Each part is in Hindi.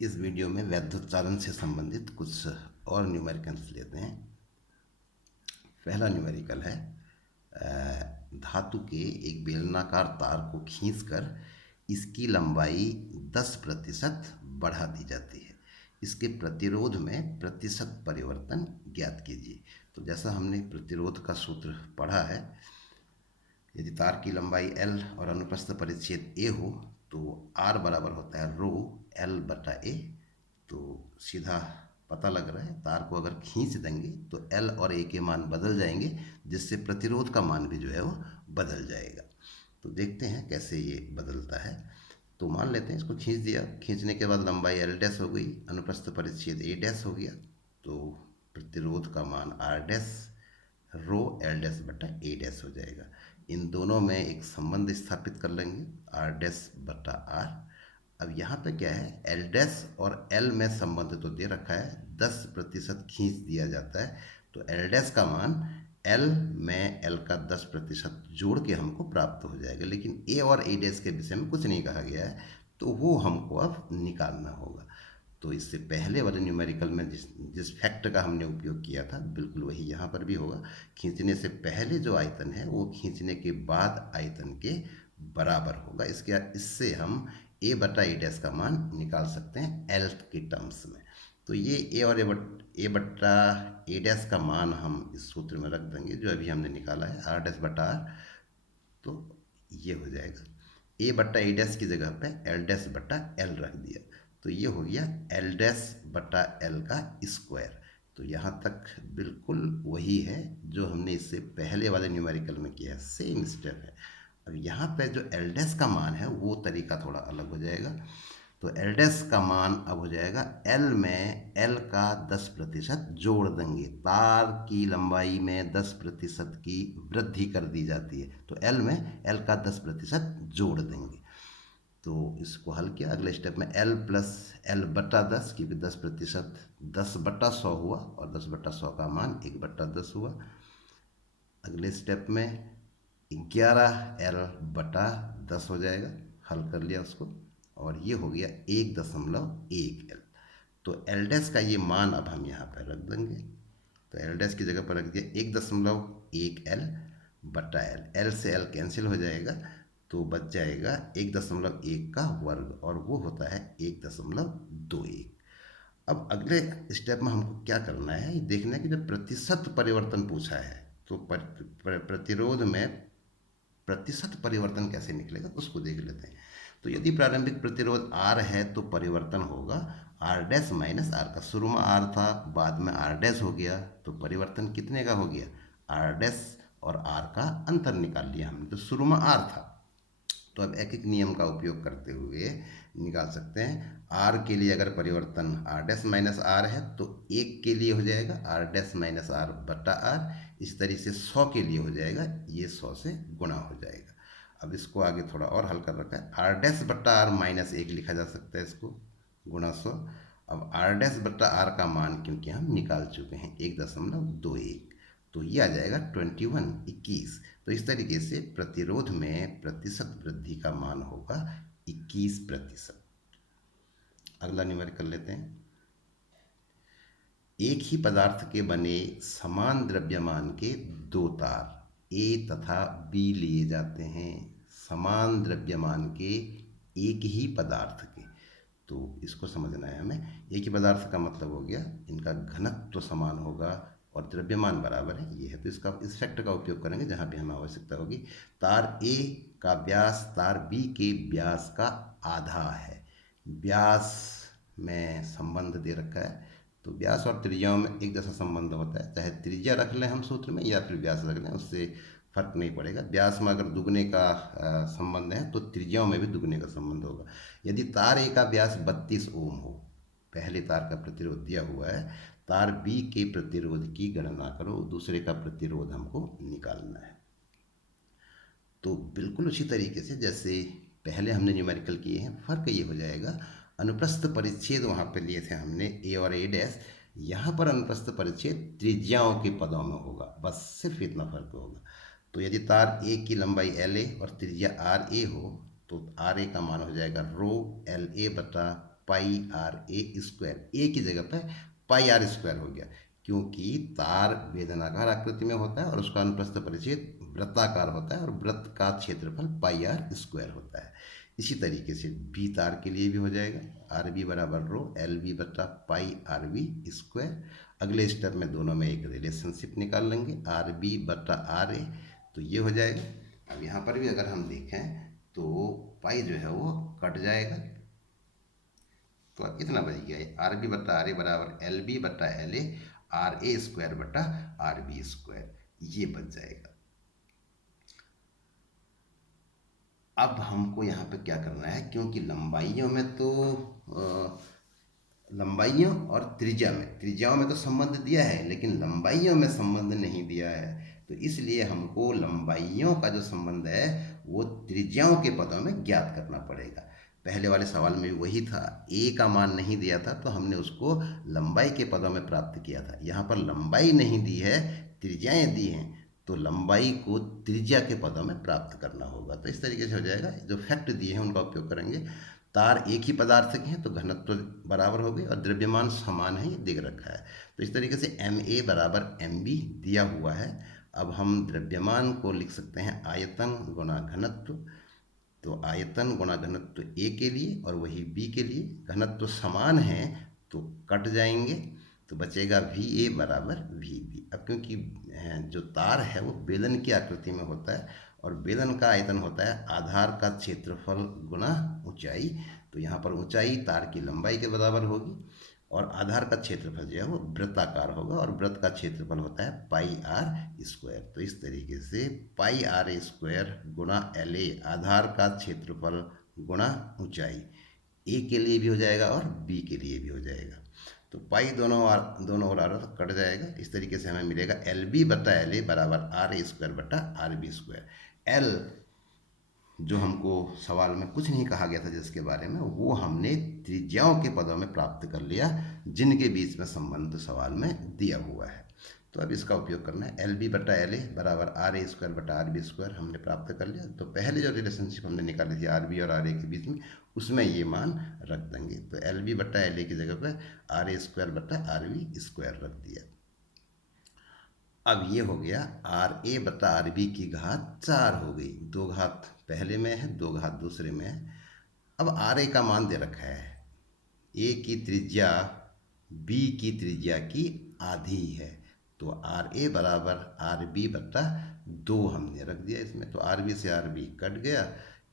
इस वीडियो में वैधोच्चारण से संबंधित कुछ और न्यूमेरिकल्स लेते हैं। पहला न्यूमेरिकल है धातु के एक बेलनाकार तार को खींचकर इसकी लंबाई 10% बढ़ा दी जाती है। इसके प्रतिरोध में प्रतिशत परिवर्तन ज्ञात कीजिए। तो जैसा हमने प्रतिरोध का सूत्र पढ़ा है, यदि तार की लंबाई L और अनुप्रस्थ परिच्छेद A हो तो R बराबर होता है रो L बटा A। तो सीधा पता लग रहा है, तार को अगर खींच देंगे तो L और A के मान बदल जाएंगे, जिससे प्रतिरोध का मान भी जो है वो बदल जाएगा। तो देखते हैं कैसे ये बदलता है। तो मान लेते हैं इसको खींच दिया, खींचने के बाद लंबाई L डैश हो गई, अनुप्रस्थ परिच्छेद A डैश हो गया। तो प्रतिरोध का मान R डैश रो L डैश बटा A डैश हो जाएगा। इन दोनों में एक संबंध स्थापित कर लेंगे, R डैश बटा R। अब यहाँ पे क्या है, L डैश और L में संबंध तो दे रखा है, 10% खींच दिया जाता है। तो L डैश का मान L में L का 10% जोड़ के हमको प्राप्त हो जाएगा, लेकिन A और A डैश के विषय में कुछ नहीं कहा गया है, तो वो हमको अब निकालना होगा। तो इससे पहले वाले न्यूमेरिकल में जिस फैक्ट का हमने उपयोग किया था, बिल्कुल वही यहाँ पर भी होगा। खींचने से पहले जो आयतन है वो खींचने के बाद आयतन के बराबर होगा। इससे हम A बटा A डैश का मान निकाल सकते हैं L के टर्म्स में। तो ये A और A बटा A डैश का मान हम इस सूत्र में रख देंगे जो अभी हमने निकाला है, R डैश बटा R। तो ये हो जाएगा, A बटा A डैश की जगह पे L डैश बटा L रख दिया, तो ये हो गया L डैश बटा L का स्क्वायर। तो यहाँ तक बिल्कुल वही है जो हमने इससे पहले वाले न्यूमेरिकल में किया है, सेम स्टेप है। अब यहाँ पे जो L डैश का मान है वो तरीका थोड़ा अलग हो जाएगा। तो L डैश का मान अब हो जाएगा, L में L का 10% जोड़ देंगे। तार की लंबाई में 10% की वृद्धि कर दी जाती है, तो L में L का 10% जोड़ देंगे। तो इसको हल किया, अगले स्टेप में L प्लस L बटा 10, क्योंकि 10% 10/100 हुआ और 10/100 का मान 1/10 हुआ। अगले स्टेप में 11L बटा 10 हो जाएगा, हल कर लिया उसको, और ये हो गया 1.1L। तो L डैश का ये मान अब हम यहाँ पर रख देंगे। तो L डैश की जगह पर रख दिया 1.1L बटा L। L से L कैंसिल हो जाएगा, तो बच जाएगा 1.1 का वर्ग, और वो होता है 1.21। अब अगले स्टेप में हमको क्या करना है, ये देखना है कि जब प्रतिशत परिवर्तन पूछा है तो प्रतिरोध में प्रतिशत परिवर्तन कैसे निकलेगा उसको देख लेते हैं। तो यदि प्रारंभिक प्रतिरोध R है तो परिवर्तन होगा R डैश माइनस R का। शुरू में R था, बाद में R डैश हो गया, तो परिवर्तन कितने का हो गया, R डैश और R का अंतर निकाल लिया हमने। तो शुरू में R था, तो अब एक एक नियम का उपयोग करते हुए निकाल सकते हैं। R के लिए अगर परिवर्तन R डैश माइनस R है तो 1 के लिए हो जाएगा R डैश माइनस R बटा R। इस तरीके से 100 के लिए हो जाएगा, ये 100 से गुणा हो जाएगा। अब इसको आगे थोड़ा और हल कर रखा है, R डैश बटा R माइनस 1 लिखा जा सकता है इसको, गुणा 100। अब R डैश बटा R का मान क्योंकि हम निकाल चुके हैं 1.21, तो ये आ जाएगा 21। तो इस तरीके से प्रतिरोध में प्रतिशत वृद्धि का मान होगा 21%। अगला न्यूमेरिकल लेते हैं। एक ही पदार्थ के बने समान द्रव्यमान के दो तार A तथा B लिए जाते हैं, समान द्रव्यमान के एक ही पदार्थ के। तो इसको समझना है हमें। एक ही पदार्थ का मतलब हो गया इनका घनत्व समान होगा और द्रव्यमान बराबर है, ये है। तो इस फैक्ट का उपयोग करेंगे जहाँ भी हमें आवश्यकता होगी। तार A का व्यास तार B के व्यास का आधा है। व्यास में संबंध दे रखा है, तो व्यास और त्रिज्याओं में एक जैसा संबंध होता है, चाहे त्रिज्या रख लें हम सूत्र में या फिर व्यास रख लें, उससे फर्क नहीं पड़ेगा। व्यास में अगर दुगने का संबंध है तो त्रिज्याओं में भी दुगने का संबंध होगा। यदि तार A का व्यास 32 ओम हो, पहले तार का प्रतिरोध दिया हुआ है, तार B के प्रतिरोध की गणना करो, दूसरे का प्रतिरोध हमको निकालना है। तो बिल्कुल उसी तरीके से जैसे पहले हमने न्यूमेरिकल किए हैं, फर्क ये हो जाएगा, अनुप्रस्थ परिच्छेद वहाँ पे लिए थे हमने A और A डैश, यहाँ पर अनुप्रस्थ परिच्छेद त्रिज्याओं के पदों में होगा, बस सिर्फ इतना फर्क होगा। तो यदि तार A की लंबाई LA और त्रिज्या RA हो तो RA का मान हो जाएगा रो LA बटा पाई आर ए स्क्वायर, ए की जगह पर पाई आर स्क्वायर हो गया, क्योंकि तार वेदनाकार आकृति में होता है और उसका अनुप्रस्थ परिच्छेद वृत्ताकार होता है और वृत्त का क्षेत्रफल पाई आर स्क्वायर होता है। इसी तरीके से बी तार के लिए भी हो जाएगा, आर बी बराबर रो एल बी बटा पाई आर बी स्क्वायर। अगले स्टेप में दोनों में एक रिलेशनशिप निकाल लेंगे, आर बी बटा आर ए, तो ये हो जाएगा। अब यहाँ पर भी अगर हम देखें तो पाई जो है वो कट जाएगा, तो अब इतना बच गया, आर बी बटा आर ए बराबर एल बी बटा L A R A square बटा आर बी स्क्वायर, ये बच जाएगा। अब हमको यहाँ पे क्या करना है, क्योंकि लंबाइयों में तो लंबाइयों और त्रिज्याओं में तो संबंध दिया है, लेकिन लंबाइयों में संबंध नहीं दिया है, तो इसलिए हमको लंबाइयों का जो संबंध है वो त्रिज्याओं के पदों में ज्ञात करना पड़ेगा। पहले वाले सवाल में भी वही था, ए का मान नहीं दिया था तो हमने उसको लंबाई के पदों में प्राप्त किया था। यहाँ पर लंबाई नहीं दी है, त्रिज्याएं दी हैं, तो लंबाई को त्रिज्या के पदों में प्राप्त करना होगा। तो इस तरीके से हो जाएगा, जो फैक्ट दिए हैं उनका उपयोग करेंगे। तार एक ही पदार्थ के हैं तो घनत्व बराबर हो गई और द्रव्यमान समान है, ये दिख रखा है। तो इस तरीके से एम ए बराबर एम बी दिया हुआ है। अब हम द्रव्यमान को लिख सकते हैं आयतन गुणा घनत्व, तो आयतन गुणा घनत्व ए के लिए और वही बी के लिए, घनत्व समान है तो कट जाएंगे, तो बचेगा वी ए बराबर वी बी। अब क्योंकि जो तार है वो बेलन की आकृति में होता है और बेलन का आयतन होता है आधार का क्षेत्रफल गुणा ऊंचाई, तो यहाँ पर ऊंचाई तार की लंबाई के बराबर होगी और आधार का क्षेत्रफल जो है वो वृत्ताकार होगा और वृत्त का क्षेत्रफल होता है पाई आर स्क्वायर। तो इस तरीके से पाई आर स्क्वायर गुणा एल ए, आधार का क्षेत्रफल गुणा ऊंचाई, ए के लिए भी हो जाएगा और बी के लिए भी हो जाएगा। तो पाई दोनों ओर आ रहा तो कट जाएगा। इस तरीके से हमें मिलेगा एल बी बटा एल ए बराबर आर ए स्क्वायर बटा आर बी स्क्वायर। एल जो हमको सवाल में कुछ नहीं कहा गया था जिसके बारे में, वो हमने त्रिज्याओं के पदों में प्राप्त कर लिया जिनके बीच में संबंध सवाल में दिया हुआ है। तो अब इसका उपयोग करना है, एल बी बटा एल ए बराबर आर ए स्क्वायर बटा आर बी स्क्वायर हमने प्राप्त कर लिया। तो पहले जो रिलेशनशिप हमने निकाली थी आर बी और आर ए के बीच में, उसमें ये मान रख देंगे। तो एल बी बटा एल ए की जगह पर आर ए स्क्वायर बटा आर बी स्क्वायर रख दिया। अब ये हो गया आर ए बटा आर बी की घात 4 हो गई, 2 घात पहले में है 2 घात दूसरे में है। अब आर ए का मान दे रखा है, ए की त्रिज्या बी की त्रिज्या की आधी है, तो आर ए बराबर आर बी बटा 2 हमने रख दिया इसमें। तो आर बी से आर बी कट गया,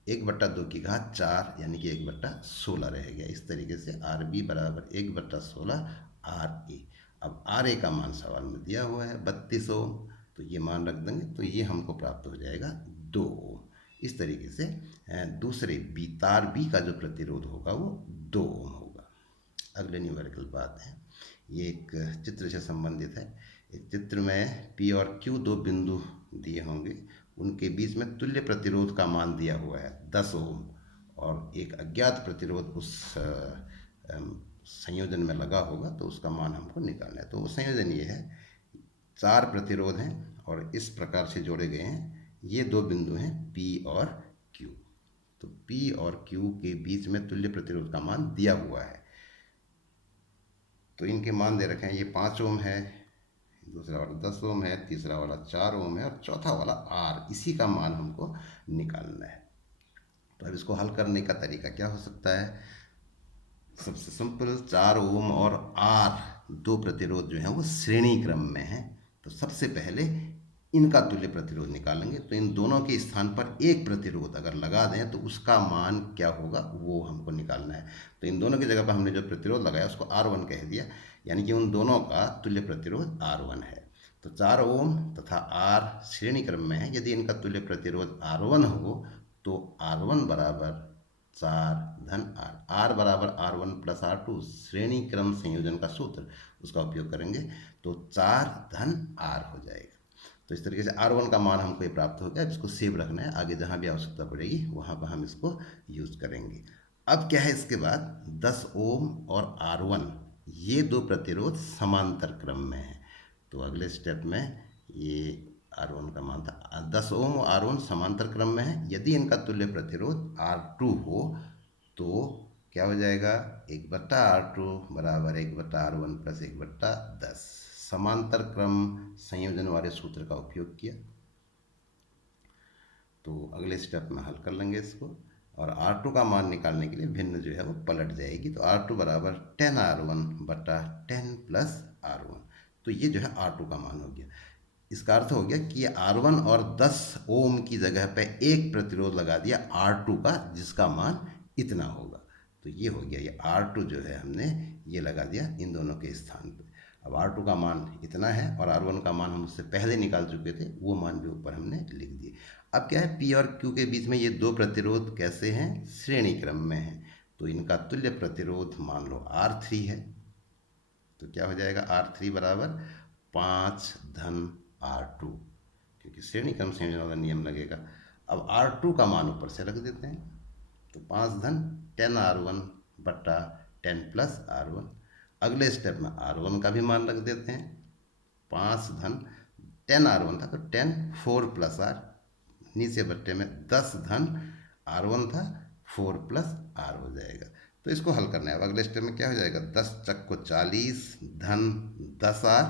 1/2 की घात 4 यानी कि 1/16 रह गया। इस तरीके से आर बी बराबर 1/16 आर ए। अब आर ए का मान सवाल में दिया हुआ है 32 ओम, तो ये मान रख देंगे, तो ये हमको प्राप्त हो जाएगा 2 ओम। इस तरीके से दूसरे बी तार बी का जो प्रतिरोध होगा वो 2 ओम होगा। अगले न्यूमेरिकल बात है, ये एक चित्र से संबंधित है। एक चित्र में पी और क्यू 2 बिंदु दिए होंगे, उनके बीच में तुल्य प्रतिरोध का मान दिया हुआ है 10 ओम और एक अज्ञात प्रतिरोध उस संयोजन में लगा होगा, तो उसका मान हमको निकालना है। तो वो संयोजन ये है, 4 प्रतिरोध हैं और इस प्रकार से जोड़े गए हैं। ये 2 बिंदु हैं P और Q, तो P और Q के बीच में तुल्य प्रतिरोध का मान दिया हुआ है। तो इनके मान दे रखे हैं, ये 5 ओम है, दूसरा वाला 10 ओम है, तीसरा वाला 4 ओम है और चौथा वाला R, इसी का मान हमको निकालना है। तो अब इसको हल करने का तरीका क्या हो सकता है? सबसे सिंपल, 4 ओम और R 2 प्रतिरोध जो हैं वो श्रेणी क्रम में हैं, तो सबसे पहले इनका तुल्य प्रतिरोध निकालेंगे। तो इन दोनों के स्थान पर एक प्रतिरोध अगर लगा दें तो उसका मान क्या होगा वो हमको निकालना है। तो इन दोनों की जगह पर हमने जो प्रतिरोध लगाया उसको R1 कह दिया, यानी कि उन दोनों का तुल्य प्रतिरोध R1 है। तो 4 ओम तथा R श्रेणी क्रम में है, यदि इनका तुल्य प्रतिरोध R1 हो तो R1 बराबर 4 धन R, R बराबर R1 प्लस R2 श्रेणी क्रम संयोजन का सूत्र, उसका उपयोग करेंगे तो 4 धन R हो जाएगा। तो इस तरीके से R1 का मान हमको ये प्राप्त हो गया। इसको सेव रखना है, आगे जहाँ भी आवश्यकता पड़ेगी वहाँ पर हम इसको यूज करेंगे। अब क्या है, इसके बाद 10 ओम और R1 ये 2 प्रतिरोध समांतर क्रम में है। तो अगले स्टेप में ये R1 का मान था 10 ओम और R1 समांतर क्रम में है, यदि इनका तुल्य प्रतिरोध R2 हो तो क्या हो जाएगा, 1/R2 बराबर 1/R1 प्लस 1/10। समांतर क्रम संयोजन वाले सूत्र का उपयोग किया। तो अगले स्टेप में हल कर लेंगे इसको, और R2 का मान निकालने के लिए भिन्न जो है वो पलट जाएगी। तो R2 बराबर 10R1/10 प्लस R1। तो ये जो है R2 का मान हो गया। इसका अर्थ हो गया कि ये R1 और 10 ओम की जगह पे एक प्रतिरोध लगा दिया R2 का, जिसका मान इतना होगा। तो ये हो गया, ये R2 जो है हमने ये लगा दिया इन दोनों के स्थान पे। अब R2 का मान इतना है और R1 का मान हम उससे पहले निकाल चुके थे, वो मान भी ऊपर हमने लिख दिए। अब क्या है, P और Q के बीच में ये दो प्रतिरोध कैसे हैं, श्रेणी क्रम में हैं। तो इनका तुल्य प्रतिरोध मान लो R3 है। तो क्या हो जाएगा, R3 बराबर 5 धन R2, क्योंकि श्रेणी क्रम संयोजन वाला नियम लगेगा। अब R2 का मान ऊपर से रख देते हैं। तो 5 धन 10R1/10 प्लस R1। अगले स्टेप में R1 का भी मान रख देते हैं। 5 धन 10R1 था तो 10 4 प्लस R, नीचे बट्टे में 10 धन R1 था 4 प्लस R हो जाएगा। तो इसको हल करना है। अब अगले स्टेप में क्या हो जाएगा, 10 चक्को 40 धन 10R,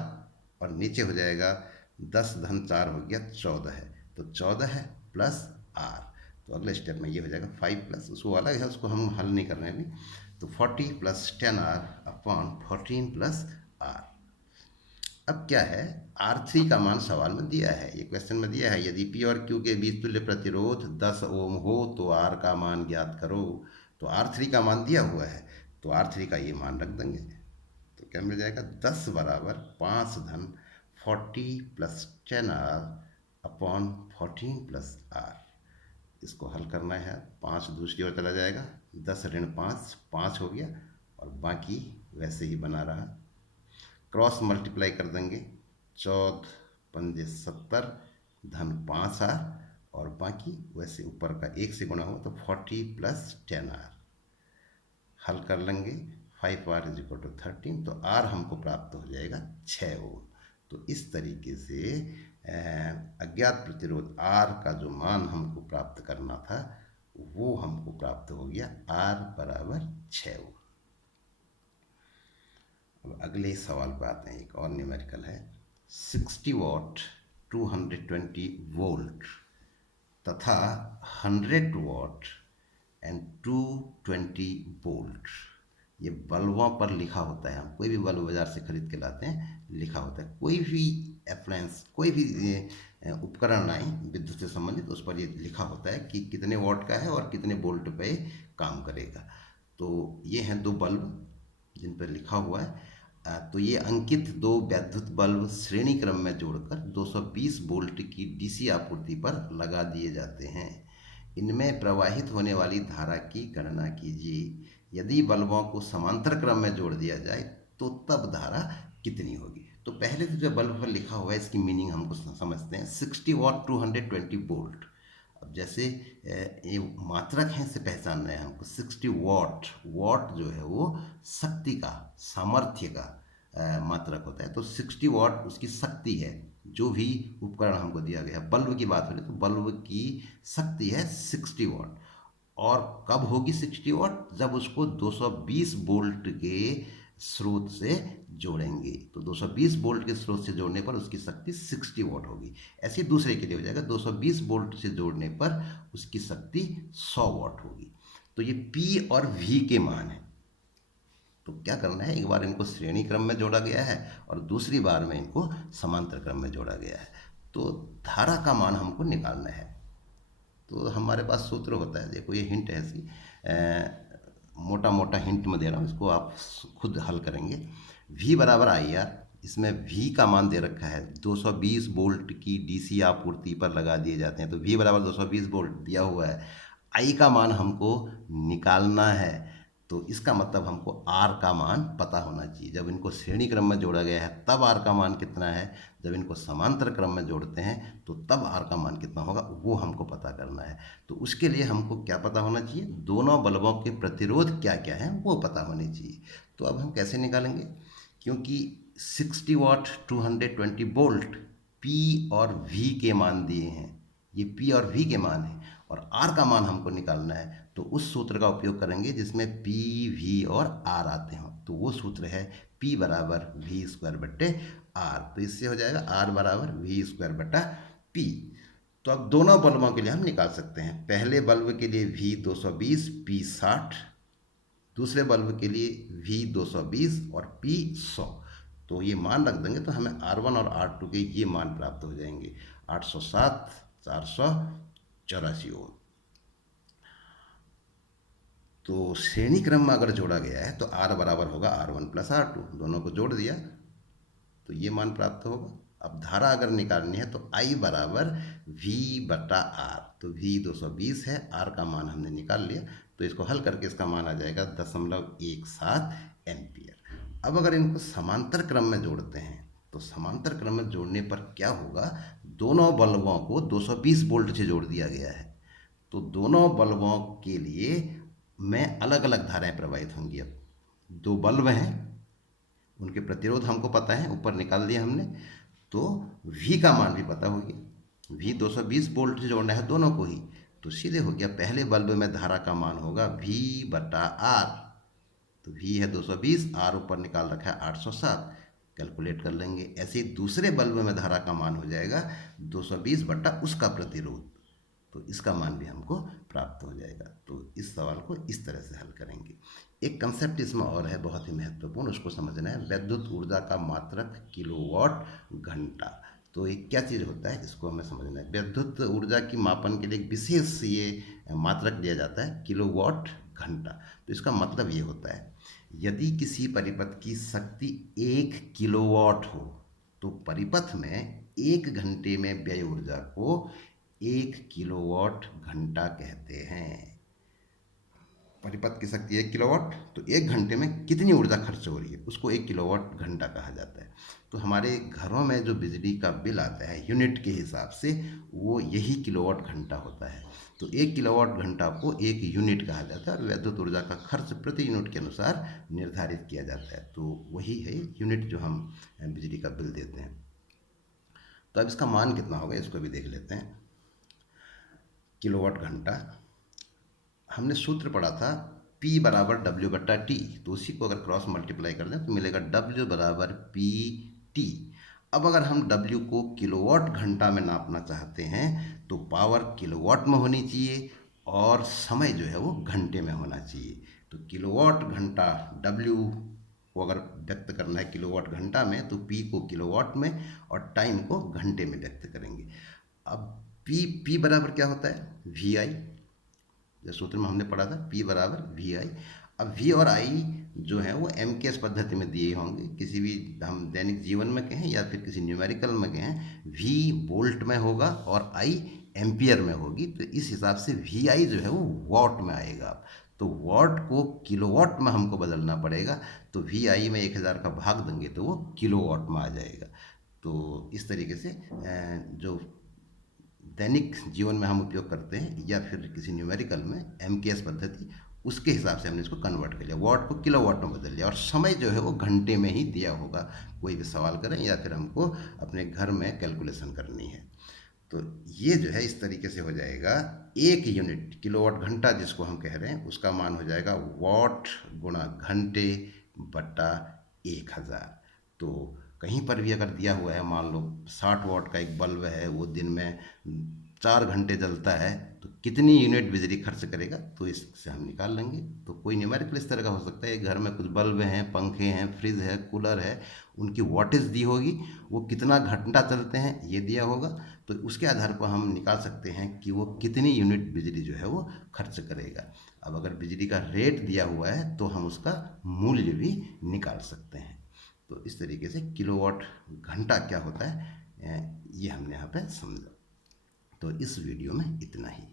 और नीचे हो जाएगा 10 धन 4 हो गया 14 है। तो 14 है प्लस R। तो अगले स्टेप में ये हो जाएगा 5 प्लस, उसको अलग है, उसको हम हल नहीं कर रहे हैं अभी। तो 40 प्लस 10R/14 प्लस R। अब क्या है, R3 का मान सवाल में दिया है, ये क्वेश्चन में दिया है, यदि P और Q के बीच तुल्य प्रतिरोध 10 ओम हो तो R का मान ज्ञात करो। तो R3 का मान दिया हुआ है, तो R3 का ये मान रख देंगे। तो क्या मिल जाएगा, 10 बराबर 5 धन 40 प्लस 10R/14 प्लस R। इसको हल करना है, 5 दूसरी ओर चला जाएगा, 10 ऋण 5 5 हो गया, और बाकी वैसे ही बना रहा। क्रॉस मल्टीप्लाई कर देंगे, 14 पंजे 70 धन 5R, और बाकी वैसे ऊपर का 1 से गुणा हो तो 40 प्लस 10R। हल कर लेंगे, 5R = 13। तो R हमको प्राप्त हो जाएगा 6 ओम। तो इस तरीके से अज्ञात प्रतिरोध R का जो मान हमको प्राप्त करना था वो हमको प्राप्त हो गया, R बराबर 6 ओम। अब अगले सवाल पर आते हैं, एक और न्यूमेरिकल है। 60 वाट 220 वोल्ट तथा 100 वाट एंड 220 वोल्ट, ये बल्बों पर लिखा होता है। हम कोई भी बल्ब बाजार से खरीद के लाते हैं, लिखा होता है। कोई भी अप्लायंस, कोई भी उपकरण आए विद्युत से संबंधित, उस पर ये लिखा होता है कि कितने वाट का है और कितने वोल्ट पे काम करेगा। तो ये हैं दो बल्ब जिन पर लिखा हुआ है। तो ये अंकित दो वैद्युत बल्ब श्रेणी क्रम में जोड़कर 220 वोल्ट की डीसी आपूर्ति पर लगा दिए जाते हैं। इनमें प्रवाहित होने वाली धारा की गणना कीजिए। यदि बल्बों को समांतर क्रम में जोड़ दिया जाए तो तब धारा कितनी होगी। तो पहले तो जो बल्ब पर लिखा हुआ है इसकी मीनिंग हमको समझते हैं। 60 वाट 220 वोल्ट, अब जैसे ये मात्रक है, से पहचानना है हमको। 60 वाट, वाट जो है वो शक्ति का, सामर्थ्य का मात्रक होता है। तो 60 वाट उसकी शक्ति है, जो भी उपकरण हमको दिया गया है। बल्ब की बात हो रही तो बल्ब की शक्ति है 60 वाट। और कब होगी 60 वाट, जब उसको 220 वोल्ट के स्रोत से जोड़ेंगे। तो 220 वोल्ट के स्रोत से जोड़ने पर उसकी शक्ति 60 वाट होगी। ऐसे ही दूसरे के लिए हो जाएगा, 220 वोल्ट से जोड़ने पर उसकी शक्ति 100 वाट होगी। तो ये P और V के मान है। तो क्या करना है, एक बार इनको श्रेणी क्रम में जोड़ा गया है और दूसरी बार में इनको समांतर क्रम में जोड़ा गया है। तो धारा का मान हमको निकालना है। तो हमारे पास सूत्र होता है, देखो ये हिंट है इसकी, मोटा मोटा हिंट में दे रहा हूँ, इसको आप खुद हल करेंगे। V बराबर IR, इसमें V का मान दे रखा है, 220 वोल्ट की डीसी आपूर्ति पर लगा दिए जाते हैं। तो V बराबर 220 वोल्ट दिया हुआ है। I का मान हमको निकालना है, तो इसका मतलब हमको R का मान पता होना चाहिए। जब इनको श्रेणी क्रम में जोड़ा गया है तब R का मान कितना है, जब इनको समांतर क्रम में जोड़ते हैं तो तब R का मान कितना होगा, वो हमको पता करना है। तो उसके लिए हमको क्या पता होना चाहिए, दोनों बल्बों के प्रतिरोध क्या क्या हैं वो पता होने चाहिए। तो अब हम कैसे निकालेंगे, क्योंकि 60 वाट 220 वोल्ट P और V के मान दिए हैं, ये P और V के मान है और R का मान हमको निकालना है। तो उस सूत्र का उपयोग करेंगे जिसमें पी, वी और आर आते हों। तो वो सूत्र है पी बराबर वी स्क्वायर बट्टे आर। तो इससे हो जाएगा आर बराबर वी स्क्वायर बट्टा पी। तो अब दोनों बल्बों के लिए हम निकाल सकते हैं। पहले बल्ब के लिए वी 220, पी 60, दूसरे बल्ब के लिए वी 220 और पी 100। तो ये मान रख देंगे तो हमें R1 और R2 के ये मान प्राप्त हो जाएंगे, 807, 484 ओम। तो श्रेणी क्रम में अगर जोड़ा गया है तो R बराबर होगा R1 प्लस R2, दोनों को जोड़ दिया तो ये मान प्राप्त होगा। अब धारा अगर निकालनी है तो I बराबर V बटा R। तो V 220 है, R का मान हमने निकाल लिया, तो इसको हल करके इसका मान आ जाएगा 0.17 एम्पियर। अब अगर इनको समांतर क्रम में जोड़ते हैं तो समांतर क्रम में जोड़ने पर क्या होगा, दोनों बल्बों को 220 वोल्ट से जोड़ दिया गया है। तो दोनों बल्बों के लिए में अलग अलग धाराएं प्रवाहित होंगी। अब दो बल्ब हैं, उनके प्रतिरोध हमको पता है, ऊपर निकाल दिया हमने, तो V का मान भी पता हो गया। V 220 वोल्ट से जोड़ना है दोनों को ही, तो सीधे हो गया पहले बल्ब में धारा का मान होगा V बटा R। तो V है 220, R ऊपर निकाल रखा है 807, कैलकुलेट कर लेंगे। ऐसे ही दूसरे बल्ब में धारा का मान हो जाएगा 220 बटा उसका प्रतिरोध, तो इसका मान भी हमको प्राप्त हो जाएगा। तो इस सवाल को इस तरह से हल करेंगे। एक कंसेप्ट इसमें और है बहुत ही महत्वपूर्ण, उसको समझना है। विद्युत ऊर्जा का मात्रक किलोवाट घंटा। तो ये क्या चीज़ होता है, इसको हमें समझना है। विद्युत ऊर्जा की मापन के लिए एक विशेष ये मात्रक दिया जाता है, किलोवाट घंटा। तो इसका मतलब ये होता है, यदि किसी परिपथ की शक्ति 1 किलोवाट हो तो परिपथ में 1 घंटे में व्यय ऊर्जा को 1 किलोवाट घंटा कहते हैं। परिपथ की शक्ति 1 किलोवाट, तो 1 घंटे में कितनी ऊर्जा खर्च हो रही है उसको 1 किलोवाट घंटा कहा जाता है। तो हमारे घरों में जो बिजली का बिल आता है यूनिट के हिसाब से, वो यही किलोवाट घंटा होता है। तो 1 किलोवाट घंटा को 1 यूनिट कहा जाता है और विद्युत ऊर्जा का खर्च प्रति यूनिट के अनुसार निर्धारित किया जाता है। तो वही है यूनिट जो हम बिजली का बिल देते हैं। तो अब इसका मान कितना होगा इसको भी देख लेते हैं। किलोवाट घंटा, हमने सूत्र पढ़ा था P बराबर W बट्टा टी, तो उसी को अगर क्रॉस मल्टीप्लाई कर दें तो मिलेगा W बराबर पी टी। अब अगर हम W को किलोवाट घंटा में नापना चाहते हैं तो पावर किलोवाट में होनी चाहिए और समय जो है वो घंटे में होना चाहिए। तो किलोवाट घंटा W को अगर व्यक्त करना है किलोवाट घंटा में तो P को किलोवाट में और टाइम को घंटे में व्यक्त करेंगे। अब P बराबर क्या होता है, VI, जो सूत्र में हमने पढ़ा था P बराबर VI। अब V और I जो है वो MKS पद्धति में दिए होंगे, किसी भी हम दैनिक जीवन में कहें या फिर किसी न्यूमेरिकल में कहें, V वोल्ट में होगा और I एम्पियर में होगी। तो इस हिसाब से VI जो है वो वॉट में आएगा। तो वॉट को किलोवाट में हमको बदलना पड़ेगा, तो VI में 1000 का भाग देंगे तो वो किलोवाट में आ जाएगा। तो इस तरीके से जो दैनिक जीवन में हम उपयोग करते हैं या फिर किसी न्यूमेरिकल में MKS पद्धति, उसके हिसाब से हमने इसको कन्वर्ट कर लिया, वॉट को किलोवाट में बदल लिया और समय जो है वो घंटे में ही दिया होगा। कोई भी सवाल करें या फिर हमको अपने घर में कैलकुलेशन करनी है तो ये जो है इस तरीके से हो जाएगा। 1 यूनिट किलोवाट घंटा जिसको हम कह रहे हैं उसका मान हो जाएगा वॉट गुणा घंटे बटा 1000। तो कहीं पर भी अगर दिया हुआ है, मान लो 60 वाट का एक बल्ब है, वो दिन में 4 घंटे जलता है, तो कितनी यूनिट बिजली खर्च करेगा, तो इससे हम निकाल लेंगे। तो कोई न्यूमेरिकल इस तरह का हो सकता है, घर में कुछ बल्ब हैं, पंखे हैं, फ्रिज है, कूलर है, उनकी वॉटेज दी होगी, वो कितना घंटा चलते हैं ये दिया होगा, तो उसके आधार पर हम निकाल सकते हैं कि वो कितनी यूनिट बिजली जो है वो खर्च करेगा। अब अगर बिजली का रेट दिया हुआ है तो हम उसका मूल्य भी निकाल सकते हैं। तो इस तरीके से किलोवाट घंटा क्या होता है ये हमने यहाँ पे समझा। तो इस वीडियो में इतना ही।